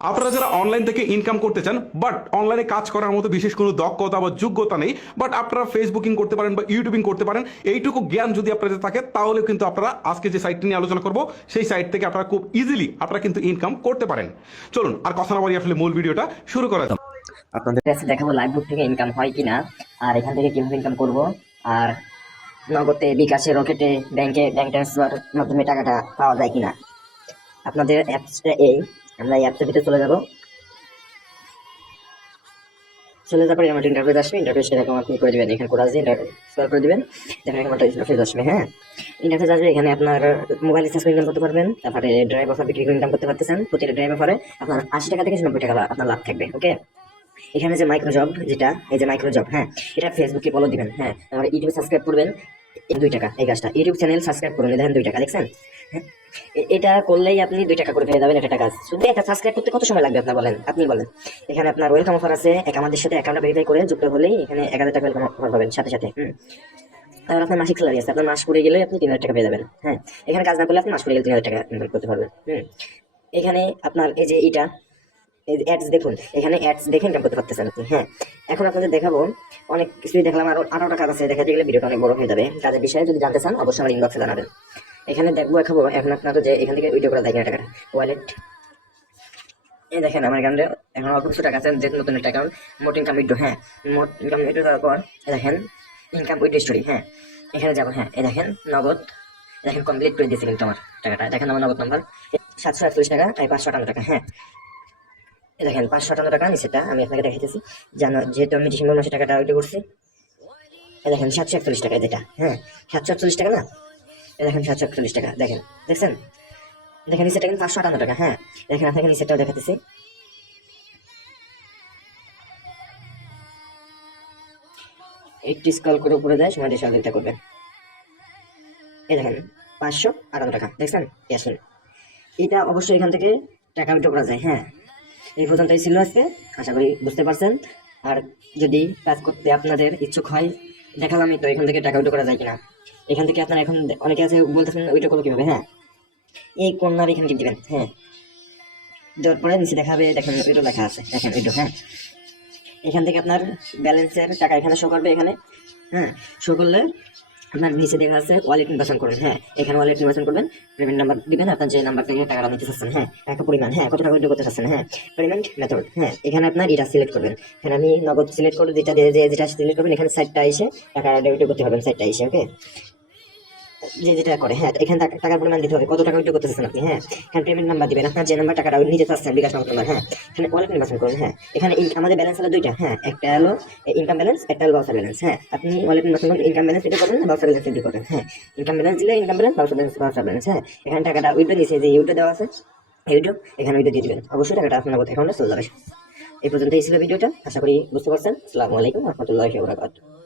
আপনারা যারা অনলাইন থেকে ইনকাম করতে চান বাট অনলাইনে কাজ করার মতো বিশেষ কোনো দক্ষতা বা যোগ্যতা নেই, বাট আপনারা ফেসবুকিং করতে পারেন বা ইউটিউবিং করতে পারেন, এইটুকু জ্ঞান যদি আপনাদের থাকে তাহলে কিন্তু আপনারা আজকে যে সাইটটি নিয়ে আলোচনা করব সেই সাইট থেকে আপনারা খুব ইজিলি আপনারা কিন্তু ইনকাম করতে পারেন। চলুন আর কথা না বলি, আসলে মূল ভিডিওটা শুরু করা যাক। আপনাদের কাছে দেখাবো লাইভ বুক থেকে ইনকাম হয় কিনা, আর এখান থেকে কিভাবে ইনকাম করব, আর নগদে, বিকাশে, রকেটে, ব্যাংকে ব্যাংক ট্রান্সফার মাধ্যমে টাকাটা পাওয়া যায় কিনা। আপনাদের অ্যাপসটা আমরা এই অ্যাপসের ভিতরে চলে যাওয়ার পরে আমার ইন্টারফেস আসবে। ইন্টারফেসটা এরকম আপনি করে দিবেন, এখানে কোড আছে, স্ক্রল করে দিবেন, দেখেন এরকম একটা ইন্টারফেস আসবে। হ্যাঁ, ইন্টারফেস আসবে, এখানে আপনার মোবাইল রিচার্জ করে ইনকাম করতে পারবেন, তারপরে ড্রাইভ অফার বিক্রি করে ইনকাম করতে পারতেছেন। প্রতিটা ড্রাইভ অফারে আপনার 80 টাকা থেকে 90 টাকা আপনার লাভ থাকবে। ওকে, এখানে যে মাইক্রো জব, যেটা এই যে মাইক্রো জব, হ্যাঁ, এটা ফেসবুকে ফলো দিবেন। হ্যাঁ, আমার ইউটিউবে সাবস্ক্রাইব করবেন, 2 টাকা এই কাজটা। ইউটিউব চ্যানেল সাবস্ক্রাইব করুন, দেখেন 2 টাকা, দেখছেন? হ্যাঁ, এটা করলেই আপনি 2 টাকা করে পেয়ে যাবেন। এটা কাজ শুধু একটা সাবস্ক্রাইব করতে কত সময় লাগবে আপনার বলেন, আপনি বলেন। এখানে আপনার ওয়েলকাম অফার আছে, আমাদের সাথে অ্যাকাউন্ট ভেরিফাই করে যুক্ত হলেই এখানে 1000 টাকা ওয়েলকাম অফার পাবেন সাথে সাথে। আর আপনার মাসিক স্যালারি আছে, আপনার মাস পড়ে গেলে আপনি 3000 টাকা পেয়ে যাবেন। হ্যাঁ, এখানে কাজ না করলে আপনি মাস পড়ে গেলে 3000 টাকা ইনকাম করতে পারবেন। এখানে আপনার এই যে এটা অ্যাডস দেখুন, এখানে অ্যাডস দেখে ইনকাম করতে পারতেছেন আপনি। হ্যাঁ, এখন আপনাদের দেখাবো, অনেক কিছুই দেখলাম, আরো টাকা আছে, দেখাতে গেলে ভিডিওটা অনেক বড় হয়ে যাবে। কাজের বিষয়ে যদি জানতে চান অবশ্যই আমার ইনবক্সে জানাবেন। এখানে দেখাবো এখন আপনারা যে এখান থেকে উইথড্র করা যায় কিনা টাকাটা। ওয়ালেট, এই দেখেন আমার এখানে এখন অল্প কিছু টাকা আছে, যেহেতু নতুন একটা অ্যাকাউন্ট। মোট ইনকাম উইথড্র, হ্যাঁ, মোট ইনকাম উইথড্র করার পর দেখেন ইনকাম উইথড্র স্টোরি। হ্যাঁ, এখানে যাবো। হ্যাঁ, এই দেখেন নগদ, দেখেন কমপ্লিট করে দিয়েছে কিন্তু আমার টাকাটা। দেখেন আমার নগদ নাম্বার 741 টাকা, 558 টাকা। হ্যাঁ, দেখেন 558 টাকা নিচেটা আমি আপনাকে দেখাইতেছি, জানো, যেহেতু আমি ডিসেম্বর মাসে টাকাটা উইথড্র করছি। দেখেন 741 টাকা যেটা, হ্যাঁ 741 টাকা না, দেখেন 741 টাকা, দেখেন, দেখছেন? দেখেন নিচেটা কিন্তু 558 টাকা। হ্যাঁ, দেখেন আপনাকে নিচেটাও দেখাতেছি, একটু স্ক্রল করে উপরে যায়, সময় দিয়ে সহযোগিতা করবেন। এই দেখেন 558 টাকা, দেখছেন? আসেন, এটা অবশ্যই এখান থেকে টাকা উইথড্র করা যায়। হ্যাঁ, এই পর্যন্তই ছিল আজকে, আশা করি বুঝতে পারছেন। আর যদি কাজ করতে আপনাদের ইচ্ছুক হয়, দেখালামই তো এখান থেকে টাকা উইথড্র করা যায় কিনা। এখান থেকে আপনারা এখন অনেকে আছে বলতেছেন ওইটা করবো কিভাবে। হ্যাঁ, এই কর্নার এখানে টিপ দিবেন। হ্যাঁ, দেওয়ার পরে নিচে দেখাবে, দেখেন ওইটা লেখা আছে, দেখেন ওইটা। হ্যাঁ, এখান থেকে আপনার ব্যালেন্সের টাকা এখানে শো করবে, এখানে। হ্যাঁ, শো করলে আপনার নিচে দেখা আছে ওয়ালেট নির্বাচন করবেন। হ্যাঁ, এখানে ওয়ালেট নির্বাচন করবেন, পেমেন্ট নাম্বার দিবেন, আপনার যে নাম্বার থেকে টাকা নিতে চাচ্ছেন। হ্যাঁ, টাকা পরিমাণ, হ্যাঁ কত টাকা উইথড্র করতে চাচ্ছেন। হ্যাঁ, পেমেন্ট মেথড, হ্যাঁ এখানে আপনার এটা সিলেক্ট করবেন। এখানে আমি নগদ সিলেক্ট করে যেটা সিলেক্ট করবেন, এখানে সাইডটা এসে টাকা উইথড্র করতে পারবেন, সাইডটা এসে। ওকে, যেটা করে, হ্যাঁ এখানে টাকার পরিমাণ দিতে হবে, কত টাকা উইথড্র করতে চাচ্ছেন আপনি। হ্যাঁ, এখানে পেমেন্ট নাম্বার দিবেন, আপনার যে নাম্বার টাকাটা নিতে চাচ্ছেন, বিকাশ নাম্বার। হ্যাঁ, এখানে ওয়ালেট নির্বাচন করুন। হ্যাঁ, এখানে আমাদের ব্যালেন্স হলো 2টা। হ্যাঁ, একটা হলো ইনকাম ব্যালেন্স, একটা হলো বাউচার ব্যালেন্স। হ্যাঁ, আপনি ওয়ালেট নির্বাচন করুন, ইনকাম ব্যালেন্স এটা করবেন, বাউচার ব্যালেন্স এটা করবেন। হ্যাঁ, ইনকাম ব্যালেন্স দিলে ইনকাম ব্যালেন্স, বাউচার ব্যালেন্স। হ্যাঁ, এখানে টাকাটা উইথড্র নিচে যে উইথড্র দেওয়া আছে, উইথড্র এখানে উইথড্র দিয়ে দিবেন, অবশ্যই টাকাটা আপনার অ্যাকাউন্টে চলে যাবে। এই পর্যন্ত এই ছিল ভিডিওটা, আশা করি বুঝতে পারছেন। আসসালামু আলাইকুম ওয়া রাহমাতুল্লাহি ওয়া বারাকাতুহু।